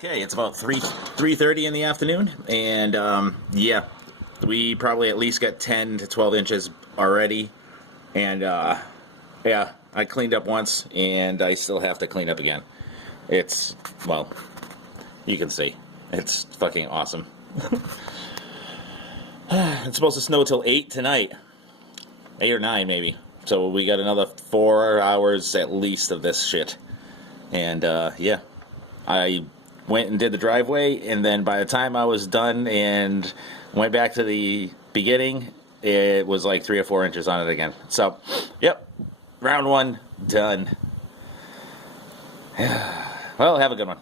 Okay, it's about 3:30 in the afternoon, and yeah, we probably at least got 10 to 12 inches already, and yeah, I cleaned up once, and I still have to clean up again. It's, well, you can see, it's fucking awesome. It's supposed to snow till 8 tonight, 8 or 9 maybe, so we got another 4 hours at least of this shit, and yeah, I went and did the driveway, and then by the time I was done and went back to the beginning, it was like 3 or 4 inches on it again. So, yep, round one done. Well, have a good one.